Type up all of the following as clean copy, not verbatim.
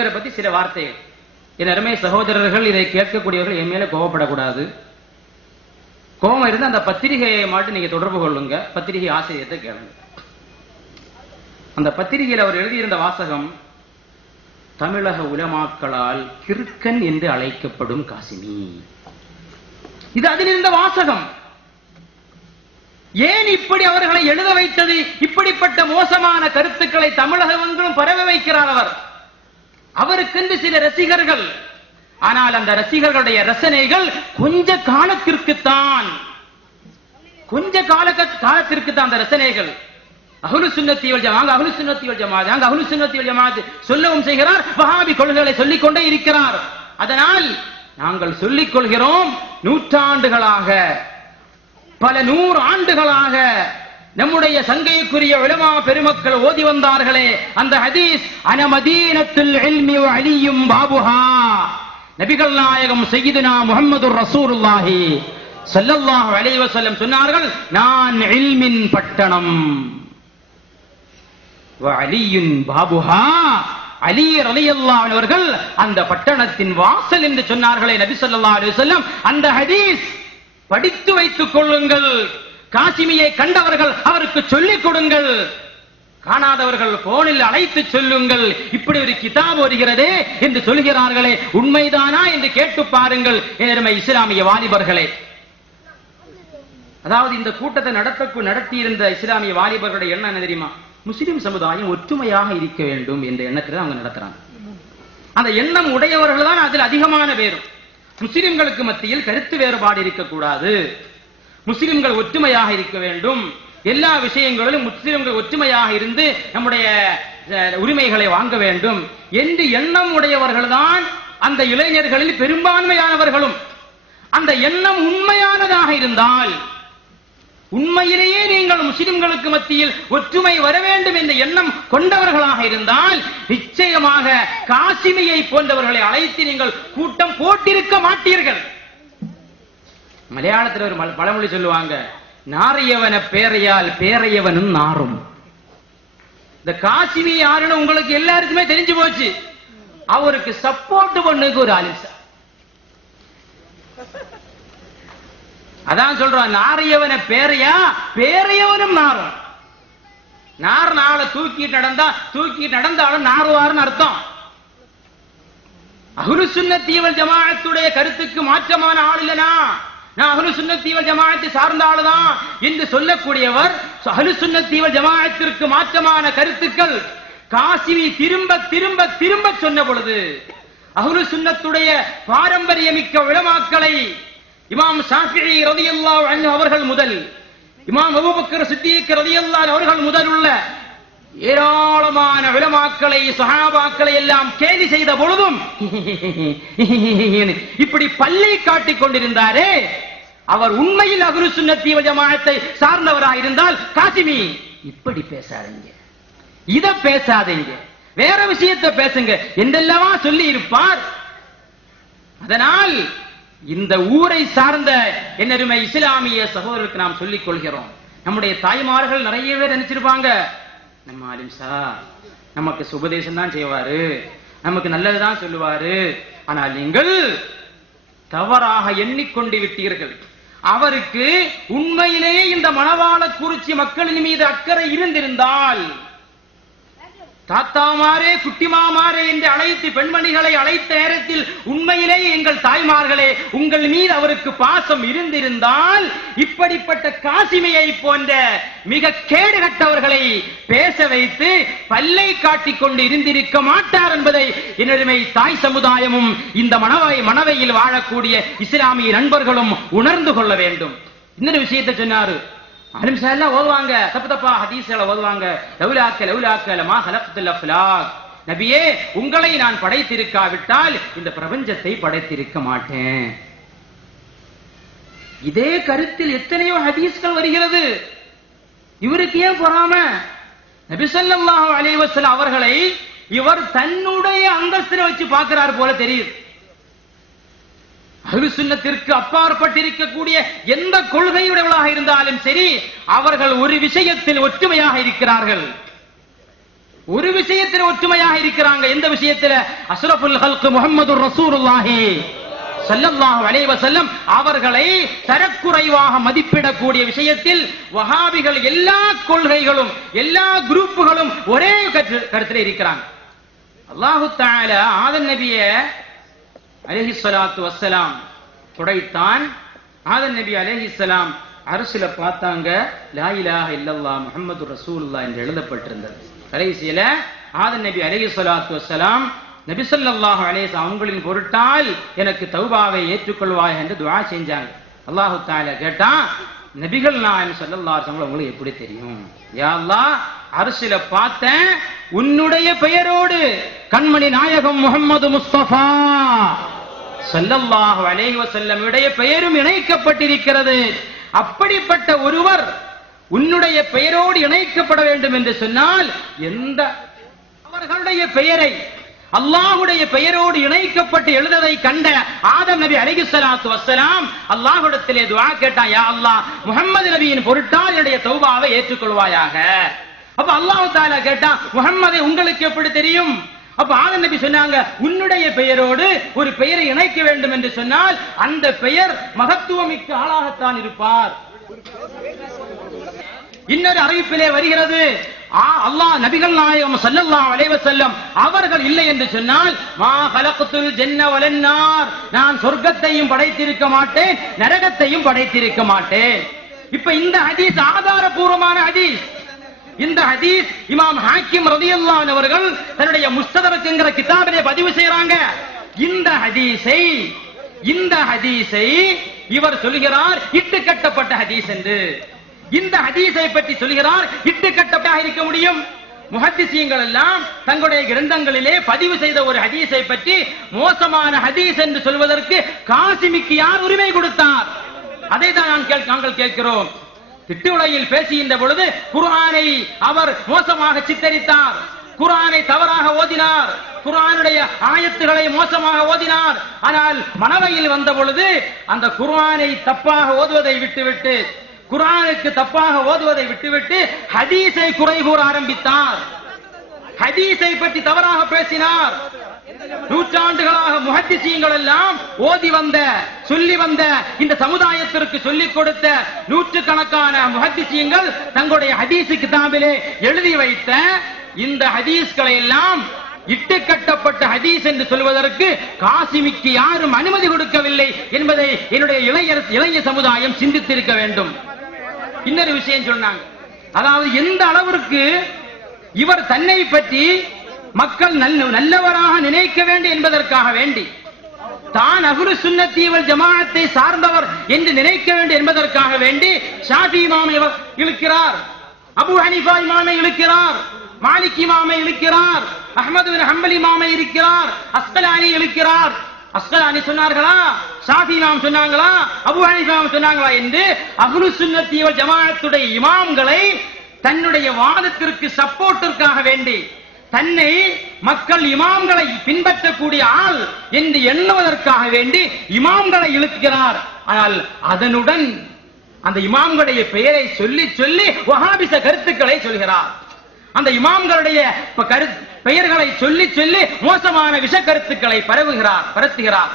பத்தி சில வார்த்தைகள். என் அருமை சகோதரர்கள், இதை கேட்கக்கூடியவர்கள் என் மேல கோபப்படக்கூடாது. கோபம் இருந்து அந்த பத்திரிகையை மட்டும் நீங்க தொடர்பு கொள்ளுங்க. பத்திரிகை ஆசிரியத்தை கேளுங்க. அந்த பத்திரிகையில் அவர் எழுதியிருந்த வாசகம், தமிழக உலமாக்களால் கிறுக்கன் என்று அழைக்கப்படும் காசிமி. இது அதில் இருந்த வாசகம். ஏன் இப்படி அவர்களை எழுத வைத்தது? இப்படிப்பட்ட மோசமான கருத்துக்களை தமிழகங்களும் பரவ வைக்கிறார் அவர். அவருக்கென்று சில ரசிகர்கள். ஆனால் அந்த ரசிகர்களுடைய ரசனைகள் கொஞ்ச காலத்திற்குத்தான் அந்த ரசனைகள். அஹ்லு சுன்னத்தி வல் ஜமாஅத், அஹ்லு சுன்னத்தி வல் ஜமாஅத், அஹ்லு சுன்னத்தி வல் ஜமாஅத் சொல்லவும் செய்கிறார். வஹாபி கொள்கைகளை சொல்லிக் கொண்டே இருக்கிறார். அதனால் நாங்கள் சொல்லிக் கொள்கிறோம், நூற்றாண்டுகளாக, பல 100 ஆண்டுகளாக நம்முடைய சங்கைக்குரிய உலமா பெருமக்கள் ஓதி வந்தார்களே அந்த ஹதீஸ், அன மதீனத்துல் இல்மி வ அலியும் பாபுஹா. நபிகள் நாயகம் சய்யிதுனா முஹம்மதுர் ரசூலுல்லாஹி ஸல்லல்லாஹு அலைஹி வஸல்லம் சொன்னார்கள், நான் இல்மின் பட்டணம், வ அலியுன் பாபுஹா, அலி ரலியல்லாஹு அன்ஹு அவர்கள் அந்த பட்டணத்தின் வாசல் என்று சொன்னார்களே நபி ஸல்லல்லாஹு அலைஹி வஸல்லம். அந்த ஹதீஸ் படித்து வைத்துக் கொள்ளுங்கள். காசிமியை கண்டவர்கள் அவருக்கு சொல்லிக் கொடுங்கள். காணாதவர்கள் போனில் அழைத்து சொல்லுங்கள். இப்படி ஒரு கிதாப் வருகிறதே என்று சொல்கிறார்களே, உண்மைதானா என்று கேட்டு பாருங்கள் ஏர்மை இஸ்லாமிய வாலிபர்களே. அதாவது இந்த கூட்டத்தை நடத்தியிருந்த இஸ்லாமிய வாலிபர்களுடைய எண்ணம் என்ன தெரியுமா? முஸ்லிம் சமுதாயம் ஒற்றுமையாக இருக்க வேண்டும் என்ற எண்ணத்தில் அவங்க நடத்துறாங்க. அந்த எண்ணம் உடையவர்கள் தான் அதில் அதிகமான பேரும். முஸ்லிம்களுக்கு மத்தியில் கருத்து வேறுபாடு இருக்கக்கூடாது, முஸ்லிம்கள் ஒற்றுமையாக இருக்க வேண்டும், எல்லா விஷயங்களிலும் முஸ்லிம்கள் ஒற்றுமையாக இருந்து நம்முடைய உரிமைகளை வாங்க வேண்டும் என்று எண்ணம் உடையவர்கள் தான் அந்த இளைஞர்களில் பெரும்பான்மையானவர்களும். அந்த எண்ணம் உண்மையானதாக இருந்தால், உண்மையிலேயே நீங்கள் முஸ்லிம்களுக்கு மத்தியில் ஒற்றுமை வர வேண்டும் என்ற எண்ணம் கொண்டவர்களாக இருந்தால், நிச்சயமாக காசிமியை போன்றவர்களை அழைத்து நீங்கள் கூட்டம் போட்டிருக்க மாட்டீர்கள். மலையாளத்தில் ஒரு பழமொழி சொல்லுவாங்க, நாரியவன பேரையால் பேரையவனும் நாரும். இந்த காசிமி யாருன்னு உங்களுக்கு எல்லாருக்குமே தெரிஞ்சு போச்சு. அவருக்கு சப்போர்ட் பண்ணுக்கு ஒரு ஆலிசா. அதான் சொல்றான், நாரியவன பேரையா பேரையவனும் நாரும். நார் நாளை தூக்கிட்டு நடந்தாலும் நாருவார்னு அர்த்தம். அஹ்லு சுன்னத்தி வல் ஜமாஅத்துடைய கருத்துக்கு மாற்றமான ஆள் இல்லனா, நான் அஹ்லு சுன்னத்தி வல் ஜமாஅத்தை சார்ந்த ஆளுதான் என்று சொல்லக்கூடியவர் அஹ்லு சுன்னத்தி வல் ஜமாஅத்திற்கு மாற்றமான கருத்துக்கள் காசிமி திரும்ப திரும்ப திரும்ப சொன்ன பொழுது, அஹ்லு சுன்னத்துடைய பாரம்பரியமிக்க உலமாக்களை இமாம் ஷாஃபிஈ ரலியல்லாஹு அன்ஹு அவர்கள் முதல், இமாம் அபூபக்கர் சித்தீக் ரலியல்லாஹு அவர்கள் முதல் உள்ள ஏராளமான உலமாக்களை, சஹாபாக்களை எல்லாம் கேலி செய்த பொழுதும் இப்படி பல்லை காட்டிக் கொண்டிருந்தாரே, அவர் உண்மையில் அஹ்லு சுன்னத்தி வல் ஜமாஅத்தை சார்ந்தவராக இருந்தால், காசிமி இப்படி பேசாதீங்க, இத பேசாதீங்க, வேற விஷயத்தை பேசுங்க என்றெல்லாம் சொல்லி இருப்பார். அதனால் இந்த ஊரை சார்ந்த என்னருமை இஸ்லாமிய சகோதரருக்கு நாம் சொல்லிக் கொள்கிறோம். நம்முடைய தாய்மார்கள் நிறைய பேர் நினைச்சிருப்பாங்க, நம்ம ஆலிம் சார் நமக்கு சுபதேசம் தான் செய்வாரு, நமக்கு நல்லதுதான் சொல்லுவாரு, ஆனால் நீங்கள் தவறாக எண்ணிக்கொண்டு விட்டீர்கள். அவருக்கு உண்மையிலேயே இந்த மணவாளக்குறிச்சி மக்களின் மீது அக்கறை இருந்திருந்தால், தாத்தாமாரே குட்டிமாமாரே என்று அழைத்து பெண்மணிகளை அழைத்த நேரத்தில் உண்மையிலேயே எங்கள் தாய்மார்களே உங்கள் மீது அவருக்கு பாசம் இருந்திருந்தால், இப்படிப்பட்ட காசிமியை போன்ற மிக கேடுகட்டவர்களை பேச வைத்து பல்லை காட்டிக் கொண்டு இருந்திருக்க மாட்டார் என்பதை என்னுடைய தாய் சமுதாயமும் இந்த மனவையில் வாழக்கூடிய இஸ்லாமிய நண்பர்களும் உணர்ந்து கொள்ள வேண்டும். இன்னொரு விஷயத்தை சொன்னாரு, அலிம்சாலாம் ஓதுவாங்க, தப்பா ஹதீஸ்களை ஓதுவாங்க, லவுலாக்க லமா ஹலக்துல் அஃப்லாக், நபியே உங்களை நான் படைத்திருக்காவிட்டால் இந்த பிரபஞ்சத்தை படைத்திருக்க மாட்டேன். இதே கருத்தில் எத்தனையோ ஹதீஸ்கள் வருகிறது. இவருக்கு ஏன் பொறாம? நபி ஸல்லல்லாஹு அலைஹி வஸல்லம் அவர்களை இவர் தன்னுடைய அந்தஸ்தில் வச்சு பார்க்கிறார் போல தெரியுது. அஹ்லு சுன்னத்திற்கு அப்பாற்பட்டிருக்கக்கூடிய எந்த கொள்கையுடையவர்களாக இருந்தாலும் சரி, அவர்கள் ஒரு விஷயத்தில் ஒற்றுமையாக இருக்கிறார்கள். ஒரு விஷயத்தில் ஒற்றுமையாக இருக்கிறாங்க. எந்த விஷயத்தில்? அஷ்ரஃபுல் ஹல்க் முஹம்மதுர் ரசூலுல்லாஹி ஸல்லல்லாஹு அலைஹி வஸல்லம் அவர்களை தரக்குறைவாக மதிப்பிடக்கூடிய விஷயத்தில் வஹாபிகள் எல்லா கொள்கைகளும் எல்லா குரூப்புகளும் ஒரே கருத்தில் இருக்கிறாங்க. அல்லாஹு தஆலா ஆதம் நபியை அலைஹிஸ்ஸலாத்து வஸ்ஸலாம் துடைத்தான். ஆதம் நபி அலைஹிஸ்ஸலாம் அரசுல பார்த்தாங்க, லா இலாஹ இல்லல்லாஹ் முஹம்மது ரசூலுல்லாஹ் என்று எழுதப்பட்டிருந்தது. கடைசியில ஆதம் நபி அலைஹிஸ்ஸலாத்து வஸ்ஸலாம் நபி ஸல்லல்லாஹு அலைஹி வஸல்லம் அவங்களின் பொருட்டால் எனக்கு தௌபாவை ஏற்றுக்கொள்வாய் என்று துஆ செஞ்சாங்க. அல்லாஹு தஆலா கேட்டான், நபிகள் நாயகம் ஸல்லல்லாஹு அலைஹி வஸல்லம் உங்களுக்கு எப்படி தெரியும்? யா அல்லாஹ், அரசுல பார்த்தேன், உன்னுடைய பெயரோடு கண்மணி நாயகம் முஹம்மது முஸ்தபா ஸல்லல்லாஹு அலைஹி வஸல்லம் உடைய பெயரும் இணைக்கப்பட்டிருக்கிறது. அப்படிப்பட்ட ஒருவர் உன்னுடைய பெயரோடு இணைக்கப்பட வேண்டும் என்று சொன்னால் எந்த அவர்களுடைய பெயரை அல்லாஹ்வுடைய பெயரோடு இணைக்கப்பட்டு எழுததை கண்ட ஆதம் நபி அலைஹிஸ்ஸலாத்து வஸ்ஸலாம் அல்லாஹ்விடத்திலே துஆ கேட்டான், யா அல்லாஹ், முஹம்மது நபியின் பொருட்டால் என்னுடைய தௌபாவை ஏற்றுக்கொள்வாயாக. அப்ப அல்லாஹ் தஆலா கேட்டான், முஹம்மதை உங்களுக்கு எப்படி தெரியும்? அப்ப ஆதம் நபி சொன்னாங்க, உன்னுடைய பெயரோடு ஒரு பெயரை இணைக்க வேண்டும் என்று சொன்னால் அந்த பெயர் மகத்துவமிக்க ஆளாகத்தான் இருப்பார். இன்னொரு அறிவிப்பிலே வருகிறது, அல்லாஹ் நபிகள் நாயகம் ஸல்லல்லாஹு அலைஹி வஸல்லம் அவர்கள் இல்லை என்று சொன்னால் மா கலக்துல் ஜன்ன வலன் நார், நான் சொர்க்கத்தையும் படைத்திருக்க மாட்டேன், நரகத்தையும் படைத்திருக்க மாட்டேன். இப்ப இந்த ஹதீஸ் ஆதாரபூர்வமான ஹதீஸ். இந்த ஹதீஸ் இமாம் ஹாக்கிம் ரலியல்லாஹு அன்ஹு அவர்கள் தன்னுடைய முஸ்ததரக் என்கிற கிதாபிலே பதிவு செய்றாங்க. இந்த ஹதீஸை இவர் சொல்கிறார் இட்டு கட்டப்பட்ட ஹதீஸ் என்று. இந்த ஹதீஸை பற்றி சொல்கிறார் இட்டு கட்டப்பட்ட இருக்க முடியும்? முஹத்திஸீன்கள் எல்லாம் தங்களுடைய கிரந்தங்களிலே பதிவு செய்த ஒரு ஹதீஸை பற்றி மோசமான ஹதீஸ் என்று சொல்வதற்கு காசிமிக்கு யார் உரிமை கொடுத்தார்? அதை தான் நாங்கள் கேட்கிறோம். திட்டுடையில் பேசுகின்ற பொழுது குர்ஆனை அவர் மோசமாக சித்தரித்தார், குர்ஆனை தவறாக ஓதினார், குர்ஆனுடைய ஆயத்துகளை மோசமாக ஓதினார். ஆனால் மனவையில் வந்த பொழுது அந்த குர்ஆனை தப்பாக ஓதுவதை விட்டுவிட்டு, குர்ஆனுக்கு தப்பாக ஓதுவதை விட்டுவிட்டு ஹதீஸை குறை கூற ஆரம்பித்தார், ஹதீஸை பற்றி தவறாக பேசினார். நூற்றாண்டுகளாக முஹத்திஸீன்கள் எல்லாம் ஓதி வந்த சொல்லி வந்த இந்த சமுதாயத்திற்கு சொல்லிக் கொடுத்த நூற்றுக்கணக்கான முஹத்திஸீன்கள் தங்களுடைய ஹதீஸ் கிதாபிலே எழுதி வைத்த இந்த ஹதீஸ்களை எல்லாம் இட்டு கட்டப்பட்ட ஹதீஸ் என்று சொல்வதற்கு காசிமிக்கு யாரும் அனுமதி கொடுக்கவில்லை என்பதை என்னுடைய இளைய சமுதாயம் சிந்தித்திருக்க வேண்டும். இன்னொரு விஷயம் சொன்னாங்க, அதாவது எந்த அளவிற்கு இவர் தன்னை பற்றி மக்கள் நல்லவராக நினைக்க வேண்டும் என்பதற்காக வேண்டி, தான் அஹ்லு சுன்னத்தி வல் ஜமாஅத்தை சார்ந்தவர் என்று நினைக்க வேண்டும் என்பதற்காக வேண்டி ஷாஃபி இமாமை இழுக்கிறார், அபூ ஹனீஃபா இமாமை இழுக்கிறார், மாலிக் இமாமை இழுக்கிறார், அஹ்மது பின் ஹம்பல் இமாமை இருக்கிறார், அஸ்கலானி இழுக்கிறார். அஸ்கலானி சொன்னார்களா? ஷாஃபி இமாம் சொன்னாங்களா? அபூ ஹனீஃபா சொன்னாங்களா? என்று அஹ்லு சுன்னத்தி வல் ஜமாஅத்துடைய இமாம்களை தன்னுடைய வாதத்திற்கு சப்போர்ட்டிற்காக வேண்டி, தன்னை மக்கள் இமாம்களை பின்பற்றக்கூடிய ஆள் என்று எண்ணுவதற்காக வேண்டி இமாம்களை இழுக்கிறார். ஆனால் அதனுடன் அந்த இமாம்களுடைய பெயரை சொல்லி சொல்லி வஹாபிச கருத்துக்களை சொல்கிறார். அந்த இமாம்களுடைய பெயர்களை சொல்லி சொல்லி மோசமான விஷ கருத்துக்களை பரத்துகிறார்.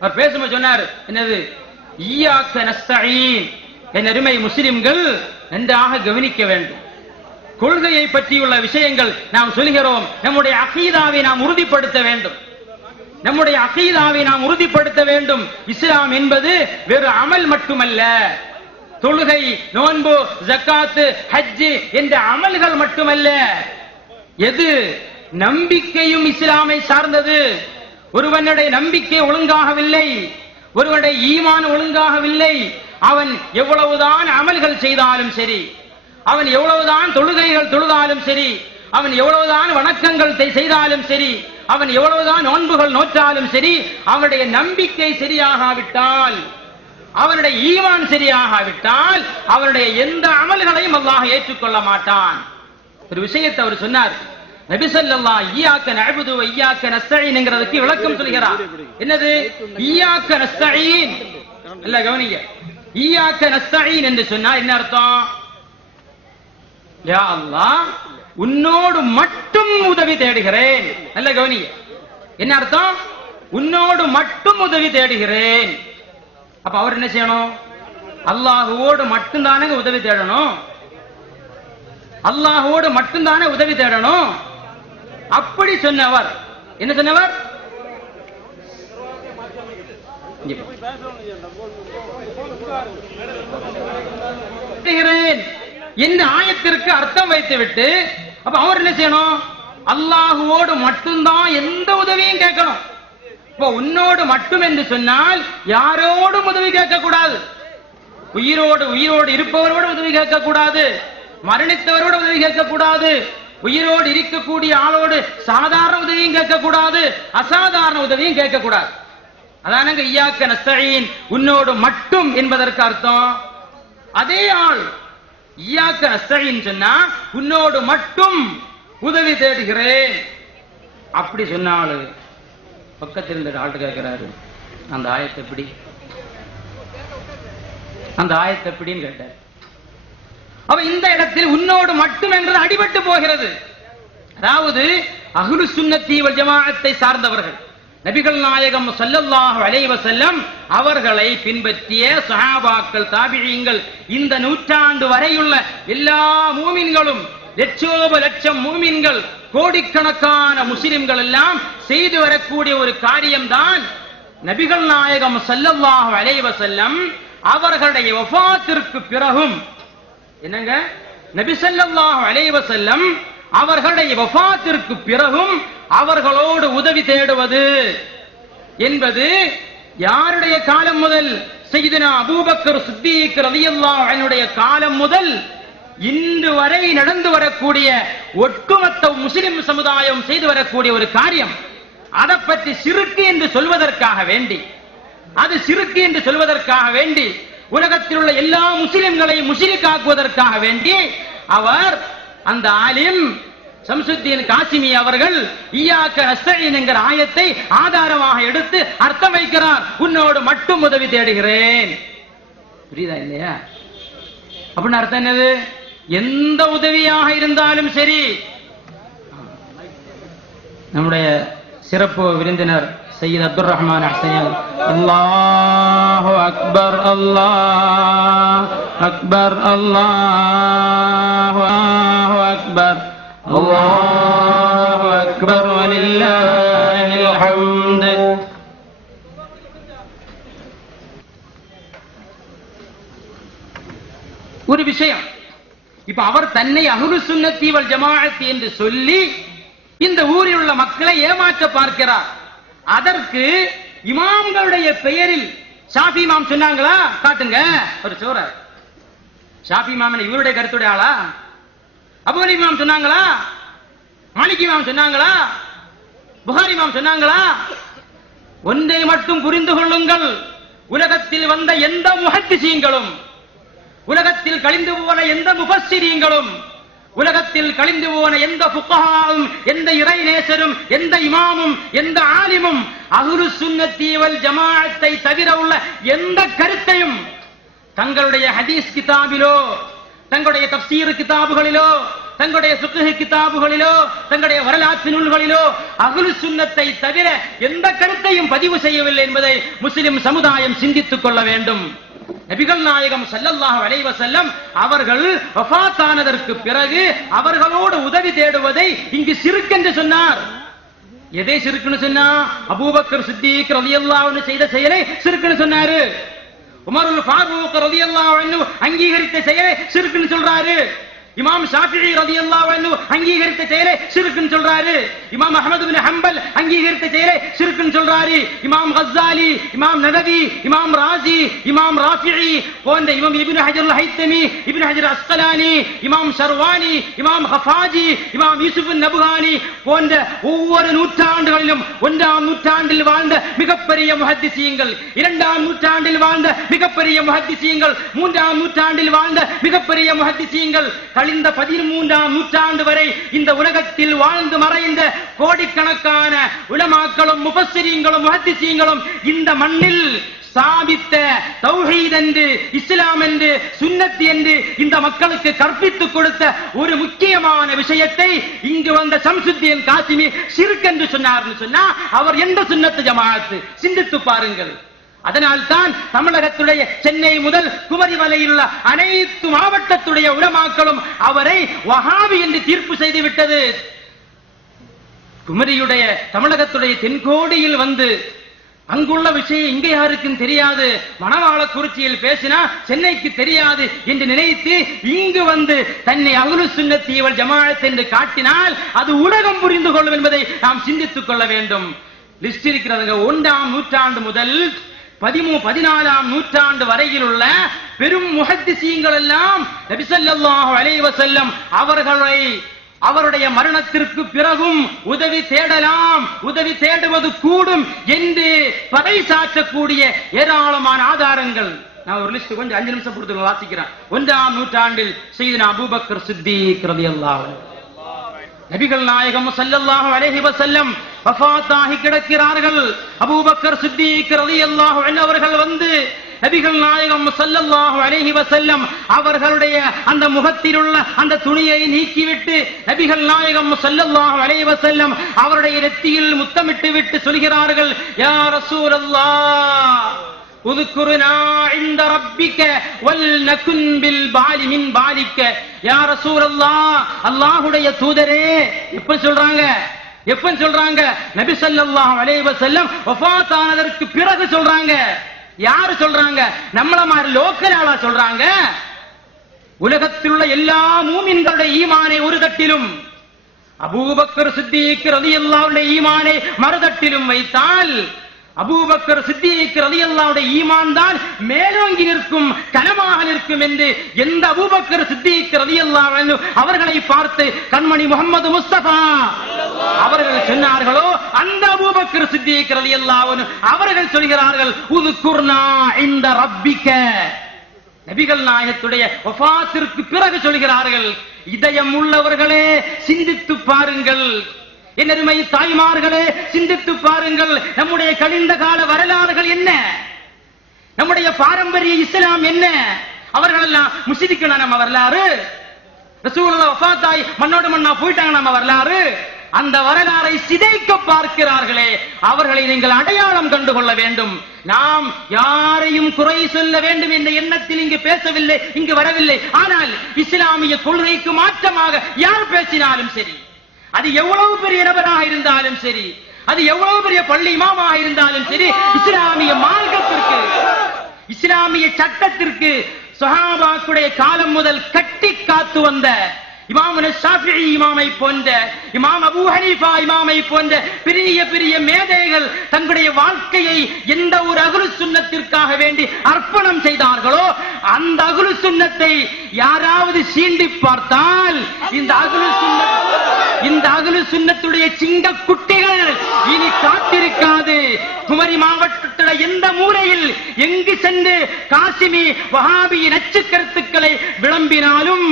அவர் பேசும்போது சொன்னார், என்னது, ஈயாக்க நஸ்தஈன், என் அருமை முஸ்லிம்கள் நன்றாக கவனிக்க வேண்டும். கொள்கையை பற்றியுள்ள விஷயங்கள் நாம் சொல்கிறோம், நம்முடைய அகீதாவை நாம் உறுதிப்படுத்த வேண்டும், நம்முடைய அகீதாவை நாம் உறுதிப்படுத்த வேண்டும். இஸ்லாம் என்பது வேறு அமல் மட்டுமல்ல, தொழுகை, நோன்பு, ஜக்காத்து, ஹஜ் என்ற அமல்கள் மட்டுமல்ல, எது நம்பிக்கையும் இஸ்லாமை சார்ந்தது. ஒருவனுடைய நம்பிக்கை ஒழுங்காகவில்லை, ஒருவனுடைய ஈமான் ஒழுங்காகவில்லை, அவன் எவ்வளவுதான் அமல்கள் செய்தாலும் சரி, அவன் எவ்வளவுதான் தொழுகைகள் தொழுதாலும் சரி, அவன் எவ்வளவுதான் வணக்கங்கள் செய்தாலும் சரி, அவன் எவ்வளவுதான் நோன்புகள் நோற்றாலும் சரி, அவனுடைய நம்பிக்கை சரியாகாவிட்டால், அவனுடைய ஈமான் சரியாகாவிட்டால் அவனுடைய எந்த அமல்களையும் அல்லாஹ் ஏற்றுக்கொள்ள மாட்டான். ஒரு விஷயத்தை அவர் சொன்னார், நபி ஸல்லல்லாஹு இய்யாக நஅபுது வ இய்யாக நஸ்தஈன் என்கிறதுக்கு விளக்கம் சொல்கிறார். என்னது இய்யாக நஸ்தஈன்? நல்ல கவனிங்க, இய்யாக நஸ்தஈன் என்று சொன்னா என்ன அர்த்தம்? யா அல்லாஹ், உன்னோடு மட்டும் உதவி தேடுகிறேன். நல்ல கவனிங்க, என்ன அர்த்தம்? உன்னோடு மட்டும் உதவி தேடுகிறேன். அப்ப அவர் என்ன செய்யணும்? அல்லாஹுவோடு மட்டும்தானே உதவி தேடணும். அல்லாஹுவோடு மட்டும்தானே உதவி தேடணும். அப்படி சொன்னவர் என்ன சொன்னவர்? இந்த ஆயத்திற்கு அர்த்தம் வைத்துவிட்டு அப்ப அவர் என்ன செய்யணும்? அல்லாஹுவோடு மட்டும்தான் எந்த உதவியும் கேட்கணும். இப்போ உன்னோடு மட்டும் என்று சொன்னால் யாரோடும் உதவி கேட்க கூடாது. உயிரோடு இருப்பவரோடு உதவி கேட்க கூடாது, மரணித்தவரோடு உதவி கேட்க கூடாது, உயிரோடு இருக்கக்கூடிய ஆளோடு சாதாரண உதவியும் கேட்க கூடாது, அசாதாரண உதவியும் கேட்க கூடாது. அதானங்க இய்யாக நஸ்தஈன், உன்னோடு மட்டும் என்பதற்கு அர்த்தம். அதே ஆள் இய்யாக நஸ்தஈன் சொன்னா உன்னோடு மட்டும் உதவி தேடுகிறேன் அப்படி சொன்னாலு பக்கத்தில் இருந்த ஆள்கிட்ட கேட்கிறாரு, அந்த ஆயத்தை எப்படி, அந்த ஆயத்தை எப்படின்னு கேட்டார். அவ இந்த இடத்தில் உன்னோடு மட்டும் என்றது அடிபட்டு போகிறது. அதாவது அஹ்லு சுன்னத்தி வல் ஜமாஅத்தை சார்ந்தவர்கள், நபிகள் நாயகம் ஸல்லல்லாஹு அலைஹி வஸல்லம் அவர்களை பின்பற்றிய சஹாபாக்கள், தாபிஈன்கள், இந்த நூற்றாண்டு வரையுள்ள எல்லா மூமின்களும், லட்சோப லட்சம் மூமின்கள், கோடிக்கணக்கான முஸ்லிம்கள் எல்லாம் செய்து வரக்கூடிய ஒரு காரியம்தான் நபிகள் நாயகம் ஸல்லல்லாஹு அலைஹி வஸல்லம் அவர்களுடைய வஃபாத்திற்கு பிறகும், என்னங்க, நபி ஸல்லல்லாஹு அலைஹி வஸல்லம் அவர்களுடைய வஃபாத்திற்கு பிறகும் அவர்களோடு உதவி தேடுவது என்பது யாருடைய காலம் முதல்? சய்யிதுனா அபூபக்கர் சித்தீக் ரலியல்லாஹு அன்ஹுடைய காலம் முதல் இன்று வரை நடந்து வரக்கூடிய ஒட்டுமொத்த முஸ்லிம் சமுதாயம் செய்து வரக்கூடிய ஒரு காரியம். அதை பற்றி சிறுக்கு என்று சொல்வதற்காக வேண்டி, அது சிறுக்கு என்று சொல்வதற்காக வேண்டி, உலகத்தில் உள்ள எல்லா முஸ்லிம்களையும் முஷ்ரிக்காக்குவதற்காக வேண்டி அவர், அந்த ஆலிம் ஷம்சுத்தீன் காசிமி அவர்கள் இய்யாக நஸ்தஈன் என்கிற ஆயத்தை ஆதாரமாக எடுத்து அர்த்தம் வைக்கிறார். உன்னோடு மட்டும் உதவி தேடுகிறேன். புரியுதா இல்லையா? அப்படின்னு அர்த்தம் என்னது? எந்த உதவியாக இருந்தாலும் சரி. நம்முடைய சிறப்பு விருந்தினர் சையத் அப்துல் ரஹ்மான் ஹசனி, அல்லாஹு அக்பர், அல்லாஹ் அக்பர், அல்லாஹு அக்பர், அல்லாஹு அக்பர், வலில்லாஹில் ஹம்து. ஒரு விஷயம், இப்ப அவர் தன்னை அஹ்லு சுன்னத்தி வல் ஜமாஅத் என்று சொல்லி இந்த ஊரில் உள்ள மக்களை ஏமாற்ற பார்க்கிறார். அதற்கு இமாம்களுடைய பெயரில் ஷாஃபி இமாம் சொன்னாங்களா? காட்டுங்க ஒரு சோர. ஷாஃபி இமாம் இவருடைய கருத்துடைய ஆளா? அபூ ஹனீஃபா இமாம் சொன்னாங்களா? மாலிகி இமாம் சொன்னாங்களா? புகாரி இமாம் சொன்னாங்களா? ஒன்றை மட்டும் புரிந்து கொள்ளுங்கள், உலகத்தில் வந்த எந்த முஹத்திஸீன்களும், உலகத்தில் கழிந்து போன எந்த முஃபஸ்ஸிரீன்களும், உலகத்தில் கழிந்து போன எந்த ஃபுகஹாவும், எந்த இறை நேசரும், எந்த இமாமும், எந்த ஆலிமும் அஹ்லு சுன்னத்தி வல் ஜமாஅத்தை தவிர உள்ள எந்த கருத்தையும் தங்களுடைய ஹதீஸ் கிதாபிலோ, தங்களுடைய தஃப்சீர் கிதாபுகளிலோ, தங்களுடைய ஃபிக்ஹ் கிதாபுகளிலோ, தங்களுடைய வரலாற்று நூல்களிலோ அஹ்லு சுன்னத்தை தவிர எந்த கருத்தையும் பதிவு செய்யவில்லை என்பதை முஸ்லிம் சமுதாயம் சிந்தித்துக் கொள்ள வேண்டும். நபிகள் நாயகம் ஸல்லல்லாஹு அலைஹி வஸல்லம் அவர்கள் வஃபாத்தானதற்கு பிறகு அவர்களோடு உதவி தேடுவதை இங்கு சிறுக்கு என்று சொன்னார். எதை சிறுக்குன்னு சொன்னா? அபூபக்கர் சித்தீக் ரலியல்லாஹு அன்ஹு செய்த செயலை சிறுக்குன்னு சொன்னாரு. உமருல் ஃபாரூக் ரலியல்லாஹு அன்ஹு அங்கீகரித்த செயலை சிறுக்குன்னு சொல்றாரு. இமாம் ஷாஃபிஈ ரலியல்லாஹு அன்ஹு அங்கீகரித்த செயலை சிறுக்குன்னு சொல்றாரு. இமாம் அஹ்மத் இப்னு ஹம்பல் அங்கீகரித்த செயலை சிறுக்குன்னு சொல்றாரு. இமாம் கஸ்ஸாலி, இமாம் நவவி, இமாம் ராஸி, இமாம் ராஃபிஈ போன்ற, இமாம் இப்னு ஹஜர் அல் ஹைத்தமி, இப்னு ஹஜர் அஸ்கலானி, இமாம் ஷர்வானி, இமாம் ஹஃபாஜி, இமாம் யூசுப் நபுகானி போன்ற ஒவ்வொரு நூற்றாண்டுகளிலும், 1ஆம் நூற்றாண்டில் வாழ்ந்த மிகப்பெரிய முஹத்திஸீன்கள், 2ஆம் நூற்றாண்டில் வாழ்ந்த மிகப்பெரிய முஹத்திஸீன்கள், 3ஆம் நூற்றாண்டில் வாழ்ந்த மிகப்பெரிய முஹத்திஸீன்கள், கழிந்த 13ஆம் நூற்றாண்டு வரை இந்த உலகத்தில் வாழ்ந்து மறைந்த கோடிக்கணக்கான உலமாக்களும் முஃபஸ்ஸிரீன்களும் முஹத்திஸீன்களும் இந்த மண்ணில் ஸ்தாபித்த தௌஹீத் என்று, இஸ்லாம் என்று, சுன்னத் என்று இந்த மக்களுக்கு கற்பித்துக் கொடுத்த ஒரு முக்கியமான விஷயத்தை இங்கு வந்த ஷம்சுத்தீன் காசிமி ஷிர்க் என்று சொன்னார்னு சொன்னா அவர் எந்த சுன்னத்து ஜமாஅத்? சிந்தித்து பாருங்கள். அதனால் தான் தமிழகத்துடைய சென்னை முதல் குமரி வரையில் உள்ள அனைத்து மாவட்டத்துடைய உலமாக்களும் அவரை வஹாபி என்று தீர்ப்பு செய்து விட்டது. குமரியுடைய தமிழகத்துடைய தென்கோடியில் வந்து அங்குள்ள விஷயம் இங்க யாருக்கும் தெரியாது, மணவாளக்குறிச்சியில் பேசினா சென்னைக்கு தெரியாது என்று நினைத்து இங்கு வந்து தன்னை அஹ்லு சுன்னத்தி வல் ஜமாஅத் என்று காட்டினால் அது உலகம் புரிந்து கொள்ளும் என்பதை நாம் சிந்தித்துக் கொள்ள வேண்டும். லிஸ்ட் இருக்கிறதுங்க. 1ஆம் நூற்றாண்டு முதல் 14ஆம் நூற்றாண்டு வரையில் உள்ள பெரும் முஹத்திஸீன்கள் எல்லாம் நபி ஸல்லல்லாஹு அலைஹி வஸல்லம் அவருடைய மரணத்திற்கு பிறகும் உதவி தேடலாம், உதவி தேடுவது கூடும் என்று பறைசாற்றக்கூடிய ஏராளமான ஆதாரங்கள். நான் ஒரு லிஸ்ட் கொஞ்சம் 5 நிமிஷம் கொடுத்து வாசிக்கிறேன். 1ஆம் நூற்றாண்டில் சையதுனா அபூபக்கர் சித்திக் ரலியல்லாஹு அன்ஹு நபிகள் நாயகம் ஸல்லல்லாஹு அலைஹி வஸல்லம் வஃபாத்தாகி கிடக்கிறார்கள். அபூபக்கர் சித்திக் ரலியல்லாஹு அன்ஹு அவர்கள் வந்து நபிகள் நாயகம் ஸல்லல்லாஹு அலைஹி வஸல்லம் அவர்களுடைய அந்த முகத்தில் உள்ள அந்த துணியை நீக்கிவிட்டு நபிகள் நாயகம் ஸல்லல்லாஹு அலைஹி வஸல்லம் அவருடைய நெத்தியில் முத்தமிட்டு விட்டு சொல்கிறார்கள், யா ரசூலல்லாஹ் உذ்குர்னா இன்த ரப்பிக வல் நகுன் பில் பாலி மின் பாலிக. யா ரசூலல்லாஹ், அல்லாஹ்வுடைய தூதரே. எப்ப சொல்றாங்க? நபி ஸல்லல்லாஹு அலைஹி வஸல்லம் வஃபாத் ஆனதற்கு பிறகு சொல்றாங்க. யாரு சொல்றாங்க? நம்மள மாதிரி லோக்கல் ஆளா சொல்றாங்க? உலகத்தில் உள்ள எல்லா மூமின்களுடைய ஈமானை ஒரு தட்டிலும் அபூபக்கர் சித்திக் ரலியல்லாஹு அன்ஹு ஈமானை மறுதட்டிலும் வைத்தால் அபூபக்கர் சித்திக் ரலியல்லாஹு அன்ஹு ஈமான் தான் மேலோங்கி நிற்கும், கனமாக நிற்கும் என்று எந்த அபூபக்கர் சித்திக் ரலியல்லாஹு அன்ஹு அவர்களை பார்த்து கண்மணி முஹம்மது முஸ்தபா அவர்கள் சொன்னார்களோ அந்த அபூபக்கர் சித்திக் ரலியல்லாஹு அன்ஹு அவர்கள் சொல்கிறார்கள், உذ்குர்னா இன்த ரப்பிக. நபிகள் நாயகத்துடைய வஃபாத்திற்கு பிறகு சொல்கிறார்கள். இதயம் உள்ளவர்களே சிந்தித்து பாருங்கள், என்னருமை தாய்மார்களே சிந்தித்து பாருங்கள். நம்முடைய கழிந்த கால வரலாறுகள் என்ன? நம்முடைய பாரம்பரிய இஸ்லாம் என்ன? அவர்கள் எல்லாம் முஸ்லிம்கள் நம்ம வரலாறு, ரசூலுல்லாஹ் வஃபாத்தாய் மண்ணோடு மண்ணா போயிட்டாங்க நம்ம வரலாறு. அந்த வரலாறை சிதைக்க பார்க்கிறார்களே, அவர்களை நீங்கள் அடையாளம் கண்டு கொள்ள வேண்டும். நாம் யாரையும் குறை சொல்ல வேண்டும் என்ற எண்ணத்தில் இங்கு பேசவில்லை, இங்கு வரவில்லை. ஆனால் இஸ்லாமிய கொள்கைக்கு மாற்றமாக யார் பேசினாலும் சரி, அது எவ்வளவு பெரிய நபராக இருந்தாலும் சரி, அது எவ்வளவு பெரிய பள்ளி இமாமாக இருந்தாலும் சரி, இஸ்லாமிய மார்க்கத்திற்கு, இஸ்லாமிய சட்டத்திற்கு சஹாபாக்களுடைய காலம் முதல் கட்டி காத்து வந்த இமாம் ஷாஃபிஈ இமாமை போன்ற, இமாம் அபூ ஹனீஃபா இமாமை போன்ற பெரிய பெரிய மேதைகள் தங்களுடைய வாழ்க்கையை எந்த ஒரு அஹ்லு சுன்னத்திற்காக வேண்டி அர்ப்பணம் செய்தார்களோ அந்த அஹ்லு சுன்னத்தை யாராவது சீண்டி பார்த்தால் இந்த அஹ்லு சுன்னத்துடைய சிங்க குட்டிகள் இனி காத்திருக்காது. குமரி மாவட்டத்துடைய எந்த மூலையில் எங்கு சென்று காசிமி வஹாபி நச்சு கருத்துக்களை விளம்பினாலும்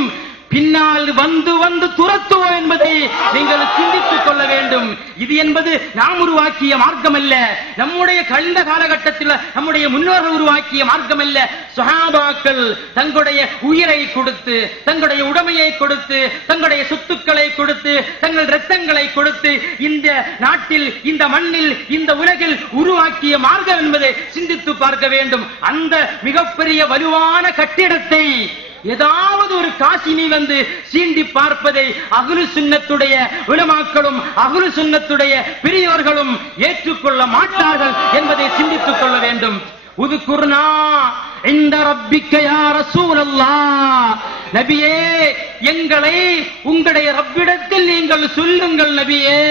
பின்னால் வந்து வந்து துரத்துவோம் என்பதை நீங்கள் சிந்தித்துக் கொள்ள வேண்டும். இது என்பது நாம் உருவாக்கிய மார்க்கம் அல்ல, நம்முடைய கழிந்த காலகட்டத்தில் நம்முடைய முன்னோர்கள் உருவாக்கிய மார்க்கம் அல்ல. சஹாபாக்கள் தங்களுடைய உயிரை கொடுத்து, தங்களுடைய உடைமையை கொடுத்து, தங்களுடைய சொத்துக்களை கொடுத்து, தங்கள் இரத்தங்களை கொடுத்து இந்த நாட்டில், இந்த மண்ணில், இந்த உலகில் உருவாக்கிய மார்க்கம் என்பதை சிந்தித்து பார்க்க வேண்டும். அந்த மிகப்பெரிய வலுவான கட்டிடத்தை ஏதாவது ஒரு காசினி வந்து சீண்டி பார்ப்பதை அஹ்லு சுன்னத்துடைய உலமாக்களும் அஹ்லு சுன்னத்துடைய பெரியவர்களும் ஏற்றுக்கொள்ள மாட்டார்கள் என்பதை சிந்தித்துக் கொள்ள வேண்டும். உذ்குர்னா இன்த ரப்பிக யா ரசூலல்லாஹ், நபியே எங்களை உங்களுடைய ரப்பிடத்தில் நீங்கள் சொல்லுங்கள் நபியே.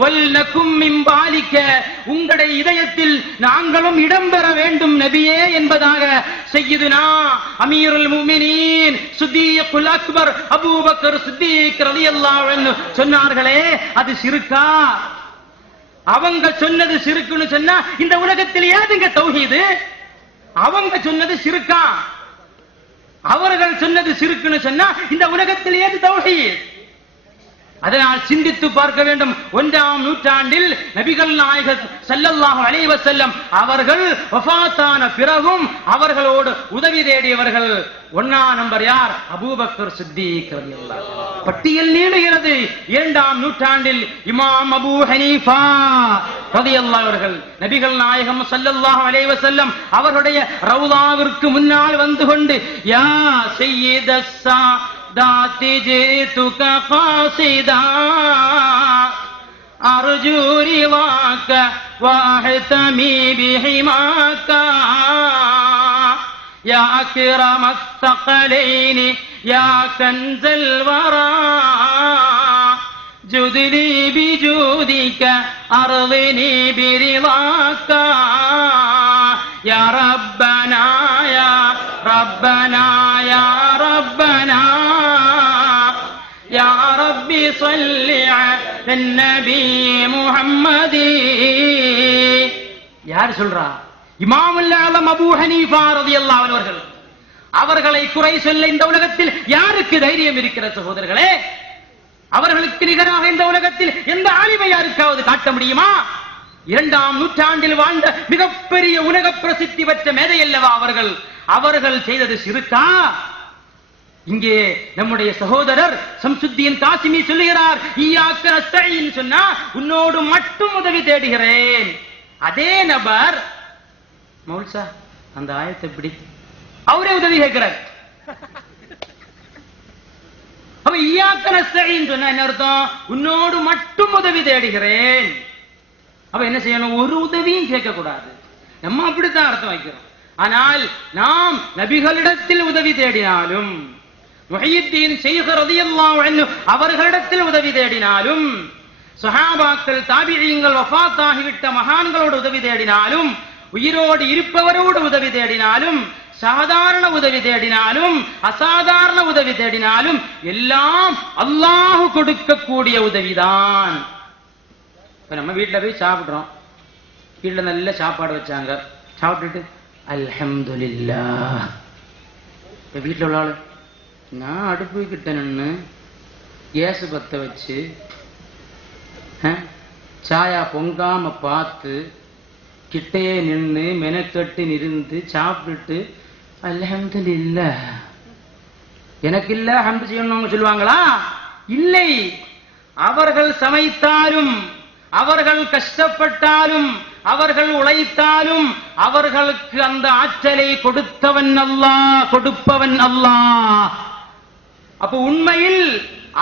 வல் நகும் மின் பாலிக, உங்களுடைய இதயத்தில் நாங்களும் இடம்பெற வேண்டும் நபியே என்பதாக சய்யிதுனா அமீருல் முஃமினீன் சித்தீக்குல் அக்பர் அபூபக்கர் சித்தீக் ரலியல்லாஹு அன்ஹு சொன்னார்களே, அது ஷிர்கா? அவங்க சொன்னது ஷிர்க்குன்னு சொன்னா இந்த உலகத்தில் ஏதுங்க தௌஹீது? அவங்க சொன்னது ஷிர்கா? அவர்கள் சொன்னது ஷிர்க்குன்னு சொன்னா இந்த உலகத்தில் ஏது தௌஹீத்? அதனால் சிந்தித்து பார்க்க வேண்டும். 1ஆம் நூற்றாண்டில் நபிகள் நாயகர் ஸல்லல்லாஹு அலைஹி வஸல்லம் அவர்கள் வஃபாத்தான பிறகும் அவர்களோடு உதவி தேடியவர்கள் 1ஆம் நம்பர் யார்? அபூபக்கர் சித்திக் ரலியல்லாஹு அன்ஹு. பட்டியல் நீளுகிறது. 2ஆம் நூற்றாண்டில் இமாம் அபூ ஹனீஃபா ரலியல்லாஹு அவர்கள் நபிகள் நாயகம் ஸல்லல்லாஹு அலைஹி வஸல்லம் அவர்களுடைய ரவுதாவிற்கு முன்னால் வந்து கொண்டு யா சய்யிதஸ்ஸா दाती जितुक कासिदा अर्जू रिवाक वाहतमी बिहिमाका या अकरम الثقلين या كنز الورى जुदली बिजुदिक अर्ضनी برضاك या रब्बना या रब्बना या रब्बना या रब्बी सल्लि अला नबी முஹம்மத். யார் சொல்றா? இமாமுல் ஆலம் அபூ ஹனீஃபா ரலியல்லாஹு அன்ஹு அவர்கள். அவர்களை குறை சொல்ல இந்த உலகத்தில் யாருக்கு தைரியம் இருக்கிற சகோதரர்களே? அவர்களுக்கு நிகராக இந்த உலகத்தில் எந்த ஆலிமை யாருக்காவது காட்ட முடியுமா? 2ஆம் நூற்றாண்டில் வாழ்ந்த மிகப்பெரிய உலக பிரசித்தி பெற்ற மேதை அல்லவா அவர்கள். அவர்கள் செய்தது சிறுக்கா? இங்கே நம்முடைய சகோதரர் ஷம்சுத்தீன் காசிமி சொல்லுகிறார், இய்யாக நஸ்தஈன் சொன்னா உன்னோடு மட்டும் உதவி தேடுகிறேன். அதே நபர் மௌல்சா அந்த ஆயத்தை எப்படி அவரே உதவி கேட்கிறார். அப்ப இய்யாக நஸ்தஈன் சொன்னா என்ன அர்த்தம்? உன்னோடு மட்டும் உதவி தேடுகிறேன். அப்ப என்ன செய்யணும்? ஒரு உதவியும் கேட்க கூடாது. நம்ம அப்படித்தான் அர்த்தம் வைக்கிறோம். ஆனால் நாம் நபிகளிடத்தில் உதவி தேடினாலும், முஹையித்தீன் ஷைഖ் ரலியல்லாஹு அன்ஹு அவர்களிடத்தில் உதவி தேடினாலும், சஹாபாக்கள் தாபிஈங்கள் வஃபாத்தாகிவிட்ட மகான்களோடு உதவி தேடினாலும், உயிரோடு இருப்பவரோடு உதவி தேடினாலும், சாதாரண உதவி தேடினாலும், அசாதாரண உதவி தேடினாலும் எல்லாம் அல்லாஹ் கொடுக்கக்கூடிய உதவிதான். நம்ம வீட்டுல போய் சாப்பிடுறோம், வீட்டுல நல்ல சாப்பாடு வச்சாங்க, சாப்பிட்டுட்டு அல்ஹம்துலில்லாஹ். இப்ப வீட்டுல உள்ள ஆளு நான் அடுப்பு கிட்ட நின்று கேஸ் பத்த வச்சு சாயா பொங்காம பார்த்து கிட்டையே நின்று மெனக்கட்டு நிருந்து சாப்பிட்டுட்டு அல்ஹம்துலில்லாஹ் எனக்கு இல்ல ஹம்து செய்யணும் சொல்லுவாங்களா? இல்லை. அவர்கள் சமைத்தாலும், அவர்கள் கஷ்டப்பட்டாலும், அவர்கள் உழைத்தாலும் அவர்களுக்கு அந்த ஆற்றலை கொடுத்தவன் அல்லாஹ், கொடுப்பவன் அல்லாஹ். அப்ப உண்மையில்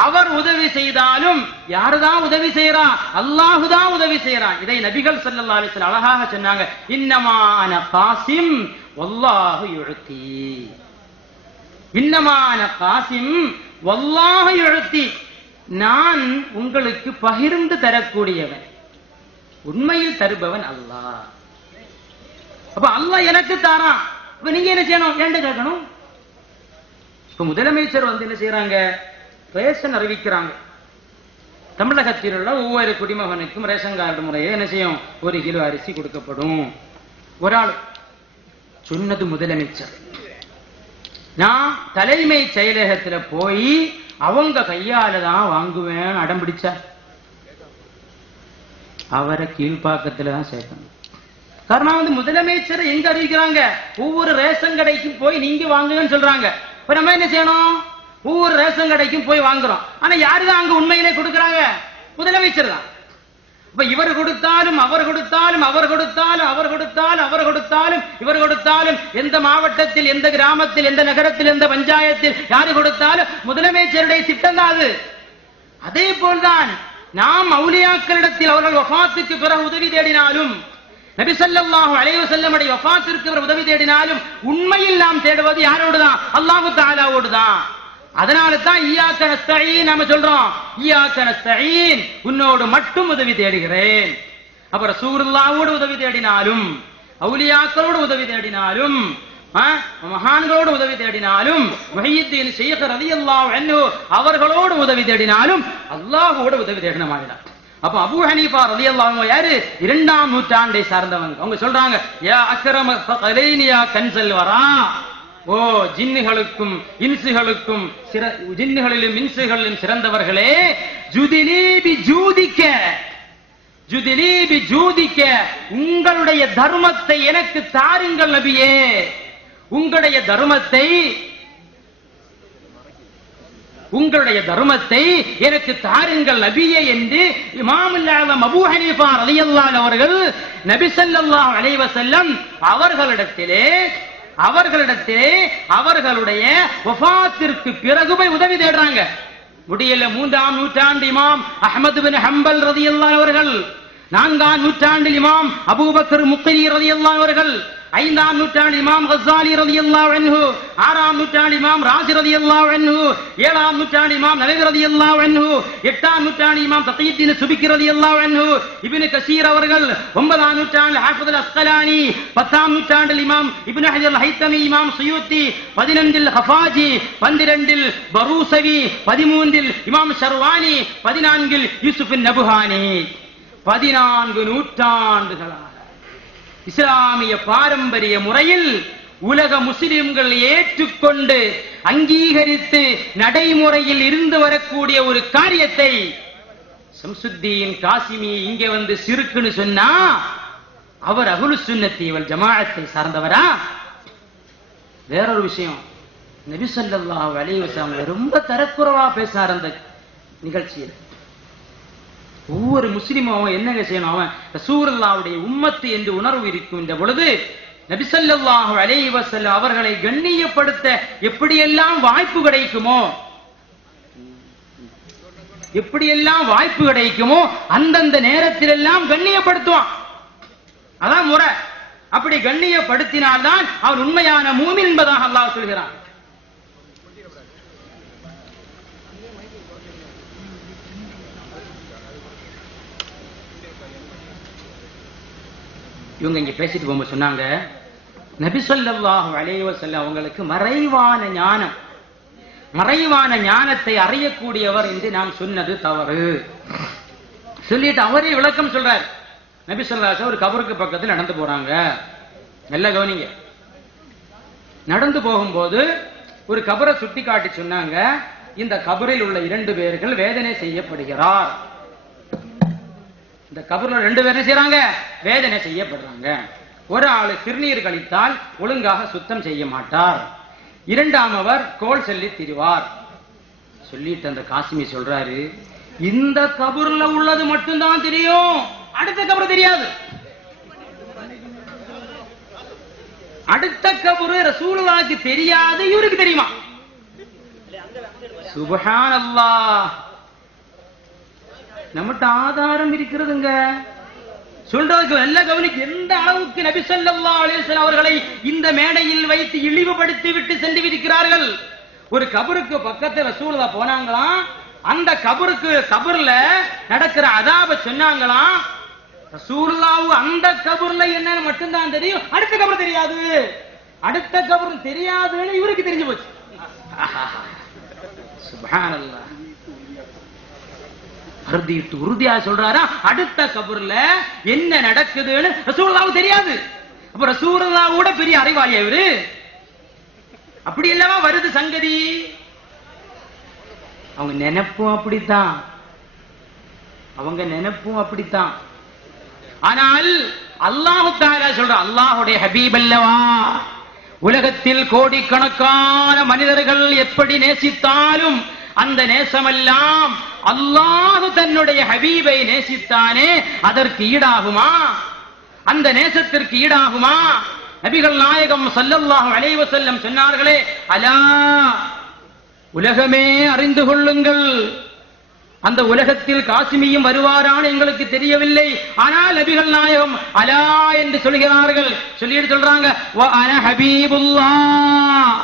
அவர் உதவி செய்தாலும் யாருதான் உதவி செய்யறா? அல்லாஹுதான் உதவி செய்யறான். இதை நபிகள் ஸல்லல்லாஹு அலைஹி வஸல்லம் அழகாக சொன்னாங்க, இன்னமா அன காசிம் வல்லாஹு யுஅதி. இன்னமா அன காசிம் வல்லாஹு யுஅதி. நான் உங்களுக்கு பகிர்ந்து தரக்கூடியவன், உண்மையில் தருபவன் அல்லாஹ். அப்ப அல்லாஹ் எனக்கு தாரான். இப்ப நீங்க என்ன செய்யணும்? ஏண்ட கேட்கணும். இப்ப முதலமைச்சர் என்ன செய்யறாங்க? ரேஷன் அறிவிக்கிறாங்க. தமிழகத்தில் உள்ள ஒவ்வொரு குடிமகனுக்கும் ரேஷன் கார்டு முறையே என்ன செய்யும்? 1 கிலோ அரிசி கொடுக்கப்படும். ஒரு ஆள் சொன்னது முதலமைச்சர். நான் தலைமை செயலகத்தில் போய் அவங்க கையால தான் வாங்குவேன் அடம் பிடிச்சா அவரை கீழ்பாக்கத்துல தான் சேர்க்கணும். காரணம் முதலமைச்சர் எங்க அறிவிக்கிறாங்க? ஒவ்வொரு ரேஷன் கடைக்கும் போய் நீங்க வாங்குங்கன்னு சொல்றாங்க. இப்ப நம்ம என்ன செய்யணும்? ஒவ்வொரு ரேஷன் கடைக்கும் போய் வாங்குறோம். ஆனா யாருதான் அங்க உண்மையிலே கொடுக்கறாங்க? முதலமைச்சர் தான். இப்ப இவர் கொடுத்தாலும், அவர் கொடுத்தாலும், அவர் கொடுத்தாலும், அவர் கொடுத்தாலும், அவர் கொடுத்தாலும், இவர் கொடுத்தாலும், எந்த மாவட்டத்தில், எந்த கிராமத்தில், எந்த நகரத்தில், எந்த பஞ்சாயத்தில் யாரு கொடுத்தாலும் முதலமைச்சருடைய திட்டம் தான் அது. அதே போல்தான் நாம் அவுலியாக்களிடத்தில் அவர்கள் வஃபாத்துக்கு பிறகு உதவி தேடினாலும், நபி ஸல்லல்லாஹு அலைஹி வஸல்லம் உடைய வஃபாத்திற்கு பிறகு உதவி தேடினாலும் உண்மையில் நாம் தேடுவது யாரோடு தான்? அல்லாஹ் தஆலாவோடு தான். அதனால தான் இய்யாக நஸ்தஈன் நாம சொல்றோம். இய்யாக நஸ்தஈன் உன்னோடு மட்டும் உதவி தேடுகிறேன். அப்ப ரசூலுல்லாஹ்வோடு உதவி தேடினாலும், அவுலியாக்களோடு உதவி தேடினாலும், மகான்களோடு உதவி தேடினாலும், முஹையித்தீன் ஷைഖ் ரலியல்லாஹு அன்ஹு அவர்களோடு உதவி தேடினாலும் அல்லாஹ்வோடு உதவி தேடின மாதிரி. அப்ப அபூ ஹனீஃபா ரலியல்லாஹு அன்ஹு யாரு? 2ஆம் நூற்றாண்டை சார்ந்தவங்க. அவங்க சொல்றாங்க, யா அக்ரம ஸகலைன் யா கன்ஸல் வரா. ஓ ஜின்னுகளுக்கும் இன்சுகளுக்கும் ஜின்னுகளிலும் இன்சுகளிலும் சிறந்தவர்களே, ஜுதிலீபி ஜூதிக்க ஜுதிலீபி ஜூதிக்க, உங்களுடைய தர்மத்தை எனக்கு தாருங்கள் நபியே, உங்களுடைய தர்மத்தை எனக்கு தாருங்கள் நபியே என்று இமாமுல் ஆலம் அபூ ஹனீஃபா ரலியல்லாஹு அவர்கள் நபி ஸல்லல்லாஹு அலைஹி வஸல்லம் அவர்களிடத்திலே அவர்களுடைய வஃபாத்திற்கு பிறகு போய் உதவி தேடுறாங்க. முடியல. 3ஆம் நூற்றாண்டு இமாம் அஹ்மத் பின் ஹம்பல் ரலியல்லாஹு அவர்கள், 4ஆம் நூற்றாண்டில் இமாம் அபூபக்கர் முக்ரி ரலியல்லாஹு அவர்கள், 5ஆம் நூற்றாண்டு இமாம் கஸ்ஸாலி ரலியல்லாஹு அன்ஹு, 6ஆம் நூற்றாண்டு இமாம் ராஸி ரலியல்லாஹு அன்ஹு, 7ஆம் நூற்றாண்டு இமாம் நவவி ரலியல்லாஹு அன்ஹு, 8ஆம் நூற்றாண்டு இமாம் தகீயுத்தீன் சுபிக்கி ரலியல்லாஹு அன்ஹு, இப்னு கஸீர் அவர்கள், 9ஆம் நூற்றாண்டு ஹாஃபிஸ் அல்-அஸ்கலானி, 10ஆம் நூற்றாண்டில் இமாம் இப்னு ஹஜர் அல்-ஹைத்தமி, இமாம் சுயூத்தி, 15இல் ஹஃபாஜி, 12இல் பரூசவி, 13இல் இமாம் ஷர்வானி, 14இல் யூசுப் நபுஹானி. 14 நூற்றாண்டுகளாக இஸ்லாமிய பாரம்பரிய முறையில் உலக முஸ்லிம்கள் ஏற்றுக்கொண்டு அங்கீகரித்து நடைமுறையில் இருந்து வரக்கூடிய ஒரு காரியத்தை ஷம்சுத்தீன் காசிமி இங்கே வந்து சிறுக்குன்னு சொன்னா அவர் அஹ்லுஸ் சுன்னத்தி வல் ஜமாஅத்தை சார்ந்தவரா? வேறொரு விஷயம், நபி ஸல்லல்லாஹு அலைஹி வஸல்லம் ரொம்ப தரக்குறைவா பேசினார் அந்த நிகழ்ச்சியில். ஒவ்வொரு முஸ்லிமும் அவன் என்னங்க செய்யணும், அவன் ரசூலுல்லாஹ்வுடைய உம்மத்து என்று உணர்வு இருக்கின்ற பொழுது நபி ஸல்லல்லாஹு அலைஹி வஸல்லம் அவர்களை கண்ணியப்படுத்த எப்படியெல்லாம் வாய்ப்பு கிடைக்குமோ அந்தந்த நேரத்தில் எல்லாம் கண்ணியப்படுத்துவான். அதான் முறை. அப்படி கண்ணியப்படுத்தினால்தான் அவன் உண்மையான மூமின் என்பதாக அல்லாஹ் சொல்கிறான். இவங்க இங்க பேசிட்டு போகும்போது சொன்னாங்க, நபி ஸல்லல்லாஹு அலைஹி வஸல்லம் அவங்களுக்கு மறைவான ஞானத்தை அறியக்கூடியவர் என்று நாம் சொன்னது தவறு சொல்லிட்டு அவரே விளக்கம் சொல்றார். நபி ஸல்லல்லாஹு அலைஹி வஸல்லம் ஒரு கபருக்கு பக்கத்தில் நடந்து போறாங்க. நல்ல கவனிங்க. நடந்து போகும்போது ஒரு கபரை சுட்டி காட்டி சொன்னாங்க, இந்த கபரில் உள்ள 2 பேர்கள் வேதனை செய்யப்படுகிறார். இந்த கபர்ல 2 பேர் செய்யறாங்க, வேதனை செய்யப்படுறாங்க. ஒரு ஆளு சிறுநீர் கழித்தால் ஒழுங்காக சுத்தம் செய்ய மாட்டார், 2ஆமவர் கோல் சொல்லி திரிவார். சொல்லிட்டு அந்த காசிமி சொல்றாரு, இந்த கபர்ல உள்ளது மட்டும்தான் தெரியும், அடுத்த கபர் தெரியாது. அடுத்த கபரு ரசூலுல்லாஹ்வுக்கு தெரியாது, இவருக்கு தெரியுமா? சுப்ஹானல்லாஹ். நம்மகிட்ட ஆதாரம் இருக்கிறதுங்க. சொல்றதுக்கு நல்ல கவனிக்கு. எந்த அளவுக்கு நபி ஸல்லல்லாஹு அலைஹி வஸல்லம் அவர்களை இந்த மேடையில் வைத்து இழிவுபடுத்தி விட்டு சென்று இருக்கிறார்கள். ஒரு கபருக்கு பக்கத்துல ரசூலுல்லாஹ் போனாங்களாம், அந்த கபர்ல நடக்கிற அதாப சொன்னாங்களாம். ரசூலுல்லாஹ் அந்த கபர்ல என்னன்னு மட்டும்தான் தெரியும், அடுத்த கபர் தெரியாது. அடுத்த கபர் தெரியாதுன்னு இவருக்கு தெரிஞ்சு போச்சு. சுப்ஹானல்லாஹ். உறுதியா சொல்றாரா, அடுத்த கபர்ல என்ன நடக்குதுன்னு ரசூலுல்லாஹ்வுக்கு தெரியாது. அப்ப ரசூலுல்லாஹ் கூட பெரிய அறிவாளி இவரு. அப்படி இல்லவா வருது சங்கதி. அவங்க நினைப்பும் அப்படித்தான். ஆனால் அல்லாஹ் தஆலா சொல்ற, அல்லாஹ்வுடைய ஹபீப் அல்லவா, உலகத்தில் கோடிக்கணக்கான மனிதர்கள் எப்படி நேசித்தாலும் அந்த நேசமெல்லாம் அல்லாஹ் தன்னுடைய ஹபீபை நேசித்தானே, அதற்கு ஈடாகுமா? அந்த நேசத்திற்கு ஈடாகுமா? நபிகள் நாயகம் ஸல்லல்லாஹு அலைஹி வஸல்லம் சொன்னார்களே, அலா, உலகமே அறிந்து கொள்ளுங்கள், அந்த உலகத்தில் காசிமியும் வருவாரான்னு எங்களுக்கு தெரியவில்லை. ஆனால் நபிகள் நாயகம் அலா என்று சொல்கிறார்கள். சொல்லிட்டு சொல்றாங்க, வ அன ஹபீபுல்லாஹ்,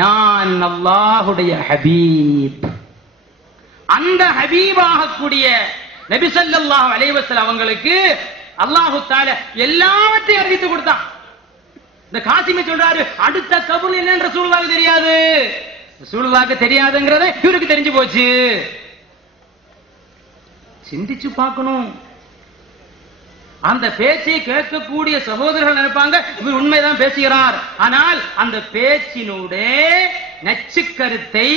நான் அல்லாஹ்வுடைய ஹபீப். அந்த ஹபீபாக கூடிய நபி ஸல்லல்லாஹு அலைஹி வஸல்லம் அவங்களுக்கு அல்லாஹ் தஆலா எல்லாவற்றையும் அறிவித்து கொடுத்தான். இந்த காசிமி சொல்றாரு, அடுத்த கபர் என்னன்னு ரசூலுல்லாஹ்வுக்கு தெரியாது. ரசூலுல்லாஹ்வுக்கு தெரியாதுங்கறத இவருக்கு தெரிஞ்சு போச்சு. சிந்திச்சு பார்க்கணும். அந்த பேச்சை கேட்கக்கூடிய சகோதரர்கள் நினைப்பாங்க இவர் உண்மைதான் பேசுகிறார். ஆனால் அந்த பேச்சினுடைய நச்சு கருத்தை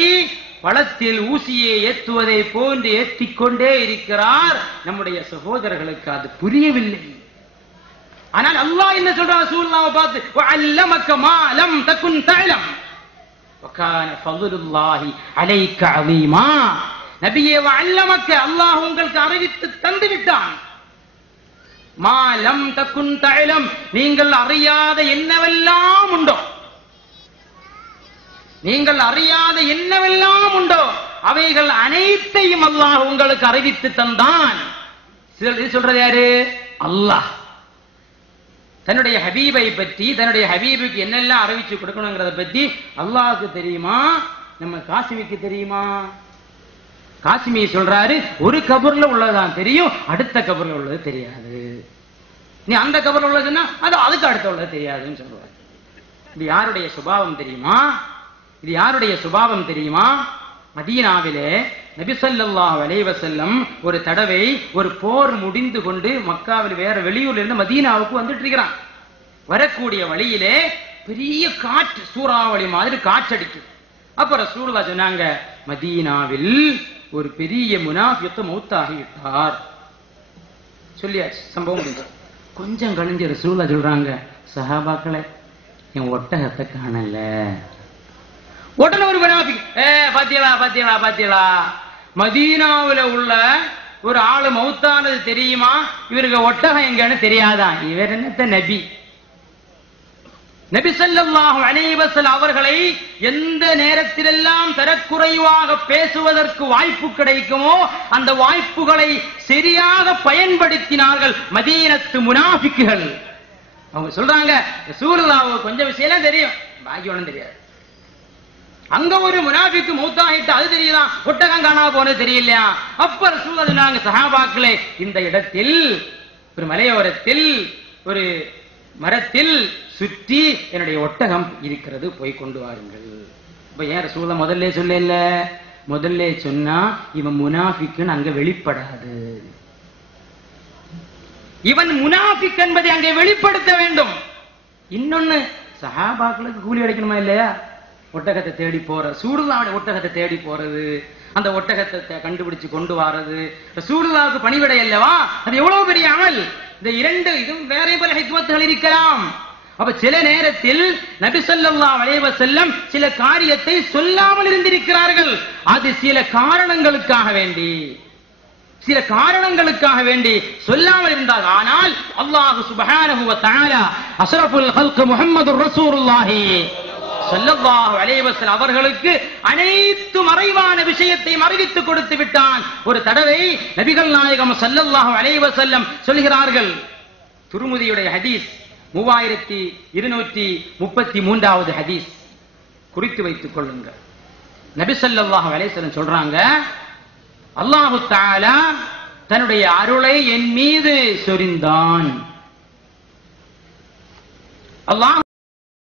பழத்தில் ஊசியை ஏற்றுவதை போன்று ஏற்றிக்கொண்டே இருக்கிறார். நம்முடைய சகோதரர்களுக்கு அது புரியவில்லை. ஆனால் அல்லாஹ் என்ன சொல்றான் ரசூலுல்லாஹ்வை பார்த்து, வஅல்லமக மா லம் தகுன் தஅலம் வகான ஃபضலுல்லாஹி அலைக அஸீமா. நபியே, வஅல்லமக, அல்லாஹ் உங்களுக்கு அறிவித்து தந்து விட்டான். மா லம் தகுன் தஅலம், நீங்கள் அறியாத என்னவெல்லாம் உண்டோ, நீங்கள் அறியாத என்னவெல்லாம் உண்டோ அவைகள் அனைத்தையும் அல்லாஹ் உங்களுக்கு அறிவித்து தந்தான். சொல்றது யாரு? அல்லாஹ். தன்னுடைய ஹபீபை பற்றி, தன்னுடைய ஹபீபுக்கு என்னெல்லாம் அறிவிச்சு கொடுக்கணுங்கிறத பத்தி அல்லாஹ்வுக்கு தெரியுமா? நம்ம காசிமிக்கு தெரியுமா? காசிமி சொல்றாரு, ஒரு கபர்ல உள்ளதான் தெரியும், அடுத்த கபர்ல உள்ளது தெரியாது. நீ அந்த கபர்ல உள்ளதுன்னா அது அதுக்கு அடுத்த உள்ளது தெரியாதுன்னு சொல்றாரு. இது யாருடைய சுபாவம் தெரியுமா? இது யாருடைய சுபாவம் தெரியுமா? மதீனாவிலே நபி ஸல்லல்லாஹு அலைஹி வஸல்லம் ஒரு தடவை ஒரு போர் முடிந்து கொண்டு மக்காவில் வேற வெளியூர்ல இருந்து மதீனாவுக்கு வந்துட்டு இருக்கிறான். வரக்கூடிய வழியிலே பெரிய காற்று, சூறாவளி மாதிரி காற்றடிக்குது. அப்ப ரசூலுல்லாஹ் சொன்னாங்க, மதீனாவில் ஒரு பெரிய முனாஃபிக் மௌத்தாகி விட்டார். சொல்லியாச்சு, சம்பவம் முடிஞ்சு. கொஞ்சம் கழிஞ்சு ரசூலுல்லாஹ் சொல்றாங்க, சஹாபாக்களே, என் ஒட்டகத்தை காணல. உடனே ஒரு முனாஃபிக், பாத்தியலா மதீனாவுல உள்ள ஒரு ஆளு மௌத்தானது தெரியுமா? இவருக்கு ஒட்டகம் எங்கன்னு தெரியாதான். இவர் என்னத்த நபி? நபி ஸல்லல்லாஹு அலைஹி வஸல்லம் அவர்களை எந்த நேரத்திலெல்லாம் தரக்குறைவாக பேசுவதற்கு வாய்ப்பு கிடைக்குமோ அந்த வாய்ப்புகளை சரியாக பயன்படுத்தினார்கள் மதீனத்து முனாஃபிக்குகள். அவங்க சொல்றாங்க, ரசூலுல்லாஹ்வுக்கு கொஞ்சம் விஷயம் தெரியும், பாக்கி ஒண்ணும் தெரியாது. அங்க ஒரு முனாஃபிக்கு மௌத்தாகிட்டு அது தெரியுதா, ஒட்டகம் காணா போனது தெரியலையா? அப்ப ரசூலுல்லாஹ் சொன்னாங்க, சஹாபாக்களே, இந்த இடத்தில் ஒரு மலையோரத்தில் ஒரு மரத்தில் சுற்றி என்னுடைய ஒட்டகம் இருக்கிறது, போய் கொண்டு வாருங்கள். இப்ப ஏன் ரசூலுல்லாஹ் முதல்ல சொல்லல? முதல்ல சொன்னா இவன் முனாஃபிக்குன்னு அங்க வெளிப்படாது. இவன் முனாஃபிக் என்பதை அங்கே வெளிப்படுத்த வேண்டும். இன்னொன்னு, சஹாபாக்களுக்கு கூலி கிடைக்கணுமா இல்லையா? ஒட்டகத்தை தேடி போற, ரசூலுல்லாஹ்வுடைய ஒட்டகத்தை தேடி போறது, அந்த ஒட்டகத்தை கண்டுபிடிச்சு கொண்டு வாரது ரசூலுல்லாஹ்வுக்கு பணிவிடை அல்லவா? அது எவ்வளவு பெரிய அமல். இந்த இரண்டு இதுவும் வேற பல ஹிக்மத்துகள் இருக்கலாம். அப்ப சில நேரத்தில் நபி ஸல்லல்லாஹு அலைஹி வஸல்லம் சில காரியத்தை சொல்லாமல் இருந்திருக்கிறார்கள். அது சில காரணங்களுக்காக வேண்டி சொல்லாமல் இருந்தார். ஆனால் அல்லாஹ் சுப்ஹானஹு வ தஆலா அஷ்ரஃபுல் ஹல்க் முஹம்மதுர் ரசூலுல்லாஹி ஸல்லல்லாஹு அலைஹி வஸல்லம் அவர்களுக்கு அனைத்து மறைவான விஷயத்தை அறிவித்து கொடுத்து விட்டான். ஒரு தடவை நபிகள் நாயகம் ஸல்லல்லாஹு அலைஹி வஸல்லம் சொல்கிறார்கள், துர்முதியுடைய ஹதீஸ் 3233வது ஹதீஸ், குறித்து வைத்துக் கொள்ளுங்கள். நபி ஸல்லல்லாஹு அலைஹி வஸல்லம் சொல்றாங்க, அல்லாஹ் தஆலா தன்னுடைய அருளை என் மீது சொரிந்தான். அல்லாஹ்